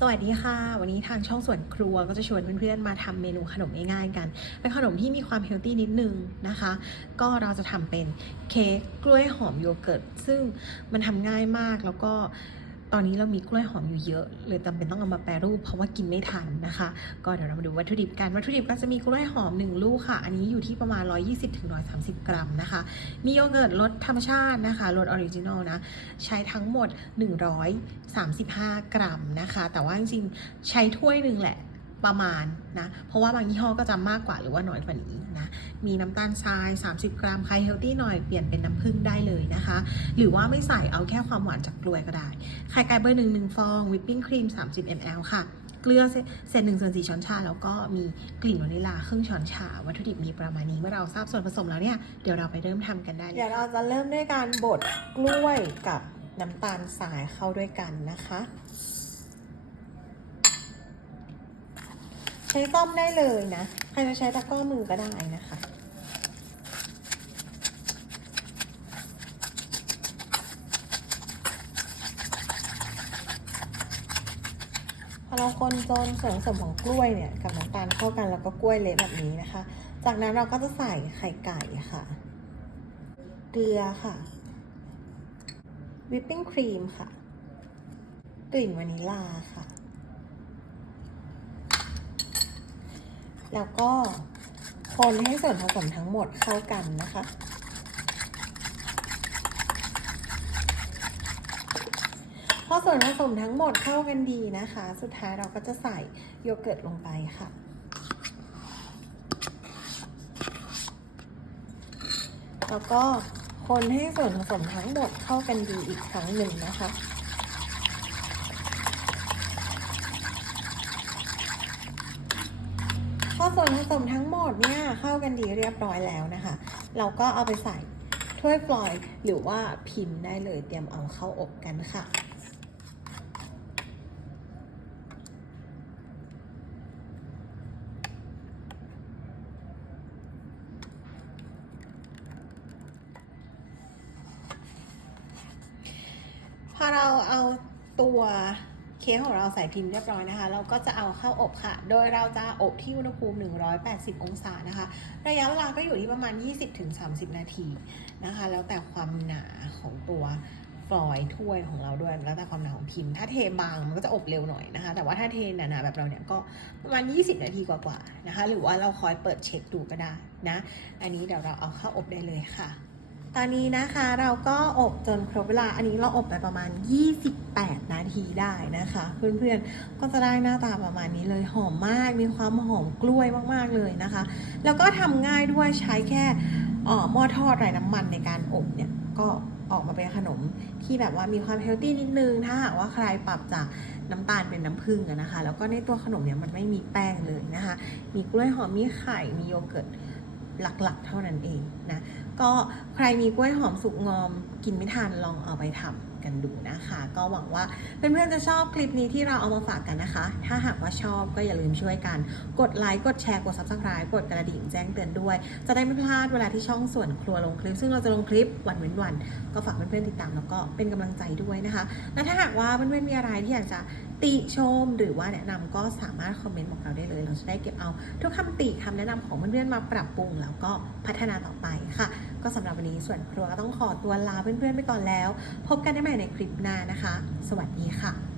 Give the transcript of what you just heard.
สวัสดีค่ะ วันนี้ทางช่องส่วนครัวก็จะชวนเพื่อนๆ มาทำเมนูขนมง่ายๆกันเป็นขนมที่มีความเฮลตี้นิดนึงนะคะ ก็เราจะทำเป็นเค้กกล้วยหอมโยเกิร์ต ซึ่งมันทำง่ายมากแล้วก็ ตอนนี้เรามีกล้วยหอมอยู่เยอะเลยจำเป็นต้องเอามาแปรรูปเพราะว่ากินไม่ทันนะคะ ก็เดี๋ยวเรามาดูวัตถุดิบกัน วัตถุดิบก็จะมีกล้วยหอม 1 ลูกค่ะ อันนี้อยู่ที่ประมาณ 120-130 กรัมนะคะ มีโยเกิร์ตรสธรรมชาตินะคะรสออริจินอลนะ ใช้ทั้งหมด 135 กรัมนะคะ แต่ว่าจริงๆใช้ถ้วยหนึ่งแหละ ประมาณนะเพราะว่าบางยี่ห้อก็จะมากกว่าหรือว่าน้อยกว่านี้นะมีน้ำตาลทราย 30 กรัมใครเฮลตี้หน่อยเปลี่ยนเป็นน้ำผึ้งได้เลยนะคะ หรือว่าไม่ใส่เอาแค่ความหวานจากกล้วยก็ได้ไข่ไก่เบอร์หนึ่งหนึ่งฟองวิปปิ้งครีม 30 ml ค่ะเกลือเศษหนึ่งส่วนสี่ช้อนชา แล้วก็มีกลิ่นวานิลาครึ่งช้อนชา วัตถุดิบมีประมาณนี้เมื่อเราทราบส่วนผสมแล้วเนี่ยเดี๋ยวเราไปเริ่มทำกันได้เดี๋ยวเราจะเริ่มด้วยการบดกล้วยกับน้ำตาลทรายเข้าด้วยกันนะคะ ช้ต้อมได้เลยนะ ใครจะใช้ตะกร้อมือก็ได้นะคะพอเราคนจนส่วนผสมของกล้วยเนี่ยกับน้ำตาลเข้ากันแล้วก็กล้วยเละแบบนี้นะคะ จากนั้นเราก็จะใส่ไข่ไก่ค่ะ เกลือค่ะวิปปิ้งครีมค่ะ กลิ่นวานิลลาค่ะ แล้วก็คนให้ส่วนผสมทั้งหมดเข้ากันนะคะ พอส่วนผสมทั้งหมดเข้ากันดีนะคะ สุดท้ายเราก็จะใส่โยเกิร์ตลงไปค่ะ แล้วก็คนให้ส่วนผสมทั้งหมดเข้ากันดีอีกครั้งหนึ่งนะคะ พอ ส่วนผสมทั้งหมดเนี่ยเข้ากันดีเรียบร้อยแล้วนะคะ เราก็เอาไปใส่ถ้วยฟลอยล์หรือว่าพิมพ์ได้เลยเตรียมเอาเข้าอบกันค่ะ พอเราเอาตัว เค้กของเราใส่พิมพ์เรียบร้อยนะคะ เราก็จะเอาเข้าอบค่ะ โดยเราจะอบที่อุณหภูมิ 180 องศานะคะ ระยะเวลาก็อยู่ที่ประมาณ 20-30 นาทีนะคะ แล้วแต่ความหนาของตัวฟอยถ้วยของเราด้วย แล้วแต่ความหนาของพิมพ์ ถ้าเทบางมันก็จะอบเร็วหน่อยนะคะ แต่ว่าถ้าเทหนาๆแบบเราเนี่ยก็ประมาณ 20 นาทีกว่าๆนะคะ หรือว่าเราคอยเปิดเช็คดูก็ได้นะ อันนี้เดี๋ยวเราเอาเข้าอบได้เลยค่ะ ตอนนี้นะคะเราก็อบจนครบเวลา อันนี้เราอบไปประมาณ 28 นาทีได้นะคะ เพื่อนๆ ก็จะได้หน้าตาประมาณนี้เลยหอมมาก มีความหอมกล้วยมากๆเลยนะคะ แล้วก็ทำง่ายด้วยใช้แค่หม้อทอดไร้น้ำมันในการอบเนี่ยก็ออกมาเป็นขนมที่แบบว่ามีความเฮลตี้นิดนึง ถ้าหากว่าใครปรับจากน้ำตาลเป็นน้ำผึ้งนะคะ แล้วก็ในตัวขนมเนี่ยมันไม่มีแป้งเลยนะคะ มีกล้วยหอมมีไข่มีโยเกิร์ตหลักๆ เท่านั้นเองนะ ก็ใครมีกล้วยหอมสุกงอมกินไม่ทันลองเอาไปทำกันดูนะคะ ก็หวังว่าเพื่อนๆจะชอบคลิปนี้ที่เราเอามาฝากกันนะคะ ถ้าหากว่าชอบก็อย่าลืมช่วยกัน กดไลค์กดแชร์กด subscribe กดกระดิ่งแจ้งเตือนด้วย จะได้ไม่พลาดเวลาที่ช่องส่วนครัวลงคลิป ซึ่งเราจะลงคลิปวันเว้นวัน ก็ฝากเพื่อนๆติดตามแล้วก็เป็นกำลังใจด้วยนะคะ และถ้าหากว่าเพื่อนๆมีอะไรที่อยากจะ ติชมหรือว่าแนะนำก็สามารถคอมเมนต์บอกเราได้เลย เราจะได้เก็บเอาทุกคำติคำแนะนำของเพื่อนๆมาปรับปรุงแล้วก็พัฒนาต่อไปค่ะ ก็สำหรับวันนี้ส่วนครัวก็ต้องขอตัวลาเพื่อนๆไปก่อนแล้ว พบกันได้ใหม่ในคลิปหน้านะคะ สวัสดีค่ะ